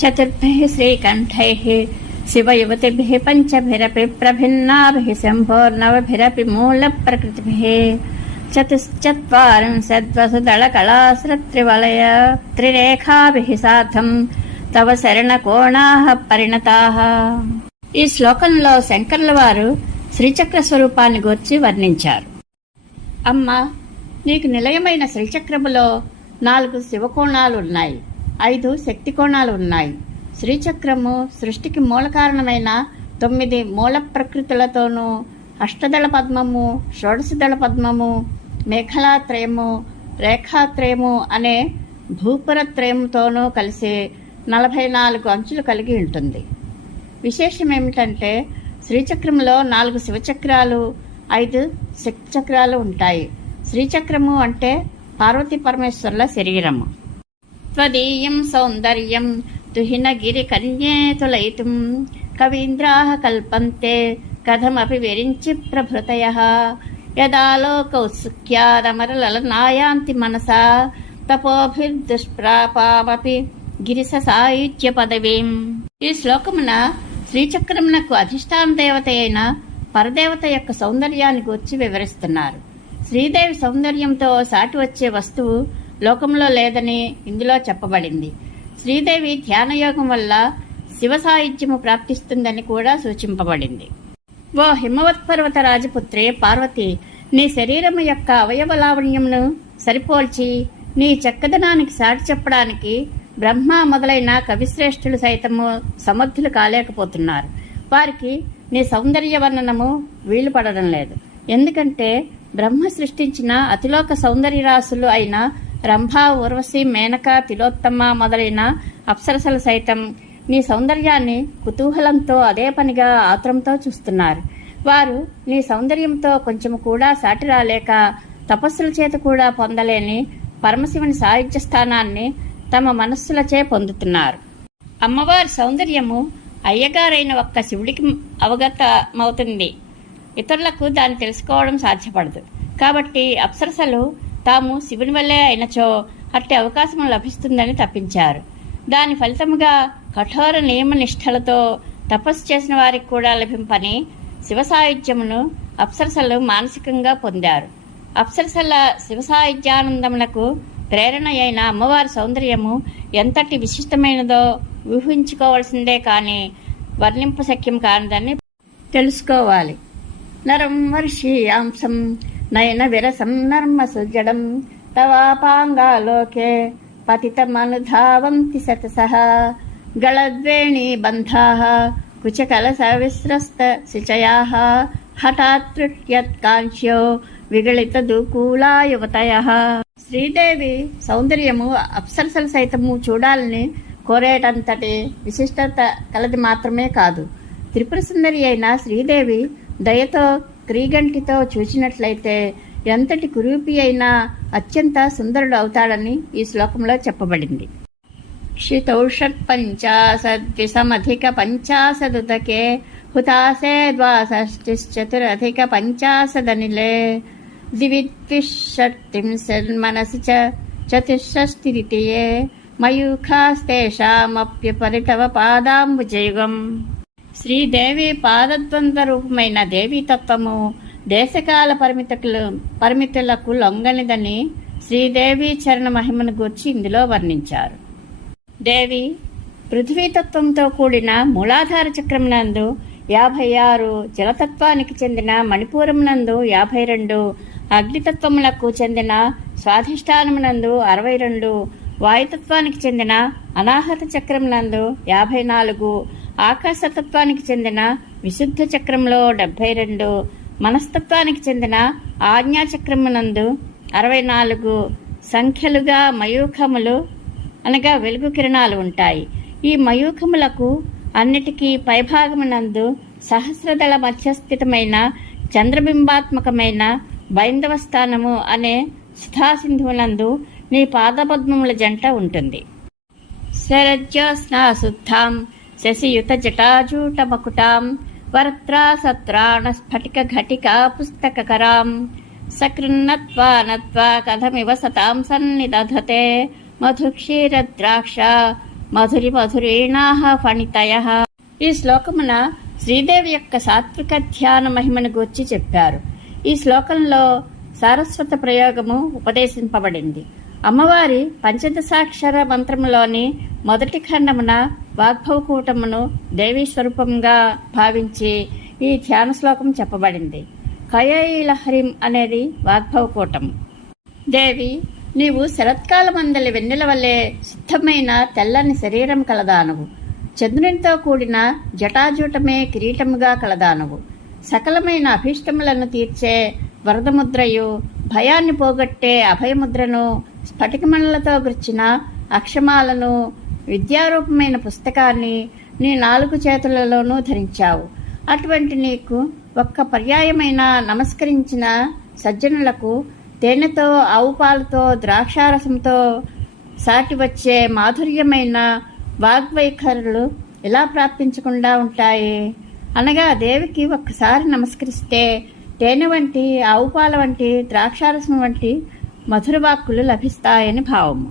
चतुर्भिः श्रीकण्ठैः शिवयुवतिभिः पञ्चभिरपि प्रभिन्नाभिः शम्भोर्नवभिरपि मूलप्रकृतिभिः चतुश्चत्वारिंशद्वसुदलकलाश्रत्रिवलय त्रिरेखाभिः सार्धम् తవ శరణ కోణాహ పరిణతాహ ఈ శ్లోకంలో శంకర్ల వారు శ్రీచక్ర స్వరూపాన్ని గూర్చి వర్ణించారు అమ్మ నీకు నిలయమైన శ్రీచక్రములో నాలుగు శివకోణాలు ఉన్నాయి ఐదు శక్తి కోణాలు ఉన్నాయి. శ్రీచక్రము సృష్టికి మూల కారణమైన తొమ్మిది మూల ప్రకృతులతోనూ అష్టదళ పద్మము షోడశదళ పద్మము మేఖలాత్రయము రేఖాత్రయము అనే భూపురత్రయముతోనూ కలిసి నలభై నాలుగు అంచులు కలిగి ఉంటుంది. విశేషం ఏమిటంటే శ్రీచక్రంలో నాలుగు శివచక్రాలు ఐదు శక్తి చక్రాలు ఉంటాయి. శ్రీచక్రము అంటే పార్వతీ పరమేశ్వరుల శరీరము. త్వదీయం సౌందర్యం తుహినగిరి కన్యేతులయితుం కవీంద్రాः కల్పంతే కథమపి విరించి ప్రభృతయ యదాలోకౌత్సుక్యాదమరలనాయాంతి మనసా తపోభిర్దుష్ప్రాపామపి గిరిస సాయుధ్య పదవీం ఈ శ్లోకమున శ్రీచక్రమునకు అధిష్టాన దేవత అయిన పరదేవత యొక్క సౌందర్యాన్ని గూర్చి వివరిస్తున్నారు. శ్రీదేవి సౌందర్యంతో సాటి వచ్చే వస్తువు లోకంలో లేదని ఇందులో చెప్పబడింది. శ్రీదేవి ధ్యానయోగం వల్ల శివ సాహిత్యము ప్రాప్తిస్తుందని కూడా సూచింపబడింది. ఓ హిమవత్పర్వత రాజపుత్రే పార్వతి నీ శరీరము యొక్క అవయవ లావణ్యమును సరిపోల్చి నీ చక్కదనానికి సాటి చెప్పడానికి బ్రహ్మ మొదలైన కవిశ్రేష్ఠులు సైతము సమర్థులు కాలేకపోతున్నారు. వారికి నీ సౌందర్య వర్ణనము వీలు పడడం లేదు. ఎందుకంటే బ్రహ్మ సృష్టించిన అతిలోక సౌందర్య రాసులు అయిన రంభ ఊర్వశి మేనక తిలోత్తమ మొదలైన అప్సరసలు సైతం నీ సౌందర్యాన్ని కుతూహలంతో అదే పనిగా ఆత్రంతో చూస్తున్నారు. వారు నీ సౌందర్యంతో కొంచెం కూడా సాటి రాలేక తపస్సుల చేత కూడా పొందలేని పరమశివుని సాయుధ్య స్థానాన్ని తమ మనస్సులచే పొందుతున్నారు. అమ్మవారి సౌందర్యము అయ్యగారైన ఒక్క శివుడికి అవగతమవుతుంది. ఇతరులకు దాన్ని తెలుసుకోవడం సాధ్యపడదు. కాబట్టి అప్సరసలు తాము శివుని వల్లే అయినచో అట్టి అవకాశం లభిస్తుందని తప్పించారు దాని ఫలితముగా కఠోర నియమ నిష్ఠలతో తపస్సు చేసిన వారికి కూడా లభింపని శివ సాయుధ్యమును అప్సరసలు మానసికంగా పొందారు. అప్సరసల శివ సాయుధ్యానందములకు ప్రేరణ అయిన అమ్మవారి సౌందర్యము ఎంతటి విశిష్టమైనదో ఊహించుకోవాల్సిందే కానీ వర్ణింపశక్యం కానిదని తెలుసుకోవాలి. నరం అంశం నయన విరసం నర్మ సుజడం తవాపాంగాలోకే పతితమనుధావంతి శతసః గళద్వేణీ బంధాः కుచకల విస్రస్త శిచయాः హఠాత్ృట్యత్కాంక్ష్యో విగళిత దూకూలా యువతయ శ్రీదేవి సౌందర్యము అప్సరసలు సైతము చూడాలని కోరేటంతటి విశిష్టత కలది మాత్రమే కాదు. త్రిపుర సుందరి అయిన శ్రీదేవి దయతో క్రీగంటితో చూచినట్లయితే ఎంతటి కురూపి అయినా అత్యంత సుందరుడు అవుతాడని ఈ శ్లోకంలో చెప్పబడింది. క్షితౌషత్ పంచాశద్విసమధిక పంచాశదుదకే హుతాసే ద్వాసష్టిశ్చతురధిక పంచాశదనిలే. దివిద్విషట్టింశన్మనసి చ చతుషష్టిరితియే మయూఖాస్తేషామప్యుపరితవ పాదాంబుజయుగం. శ్రీదేవి పాదద్వంద్వ రూపమైన దేవీతత్వము దేశకాల పరిమితులు పరిమితులకు లొంగనిదని శ్రీదేవి చరణ మహిమను గూర్చి ఇందులో వర్ణించారు. దేవి పృథ్వీతత్వంతో కూడిన మూలాధార చక్రం నందు యాభై ఆరు జలతత్వానికి చెందిన మణిపురం నందు యాభై రెండు అగ్నితత్వములకు చెందిన స్వాధిష్టానమునందు అరవై రెండు వాయుతత్వానికి చెందిన అనాహత చక్రం నందు యాభై నాలుగు ఆకాశతత్వానికి చెందిన విశుద్ధ చక్రంలో డెబ్బై రెండు మనస్తత్వానికి చెందిన ఆజ్ఞాచక్రమునందు అరవై నాలుగు సంఖ్యలుగా మయూఖములు అనగా వెలుగు కిరణాలు ఉంటాయి. ఈ మయూఖములకు అన్నిటికీ పైభాగమునందు సహస్రదళ మధ్యస్థితమైన చంద్రబింబాత్మకమైన బైందవ స్థానము అనే సుధాసింధువునందు నీ పాదపద్మముల జంట ఉంటుంది. శరజ్యోత్స్నా శుద్ధాం శశియుత జటాజూట మకుటాం వరత్రా సత్రాణ స్ఫటిక ఘటికా పుస్తకరాం సకృన్నత్వా నత్వా కథమివ సతాం సన్నిదధతే మధుక్షీరద్రాక్ష మధురి మధురీణాహ ఫణితయ ఈ శ్లోకమున శ్రీదేవి యొక్క సాత్విక ధ్యాన మహిమను గూర్చి చెప్పారు. ఈ శ్లోకంలో సారస్వత ప్రయోగము ఉపదేశింపబడింది. అమ్మవారి పంచదశాక్షర మంత్రములోని మొదటి ఖండమున వాగ్భవకూటమును దేవీ స్వరూపంగా భావించి ఈ ధ్యాన శ్లోకం చెప్పబడింది. కయైలహరిం అనేది వాగ్భవకూటం. దేవి నీవు శరత్కాలమందలి వెన్నెల వల్లే శుద్ధమైన తెల్లని శరీరం కలదానువు. చంద్రునితో కూడిన జటాజూటమే కిరీటముగా కలదానువు. సకలమైన అభీష్టములను తీర్చే వరదముద్రయు భయాన్ని పోగొట్టే అభయముద్రను స్ఫటికమణులతో గుర్చిన అక్షమాలను విద్యారూపమైన పుస్తకాన్ని నీ నాలుగు చేతులలోనూ ధరించావు. అటువంటి నీకు ఒక్క పర్యాయమైన నమస్కరించిన సజ్జనులకు తేనెతో ఆవు పాలతో ద్రాక్షారసంతో సాటి వచ్చే మాధుర్యమైన వాగ్వైఖరులు ఎలా ప్రాప్తించకుండా ఉంటాయి? అనగా దేవికి ఒక్కసారి నమస్కరిస్తే తేనె వంటి ఆవుపాల వంటి ద్రాక్షారసం వంటి మధుర వాక్కులు లభిస్తాయని భావము.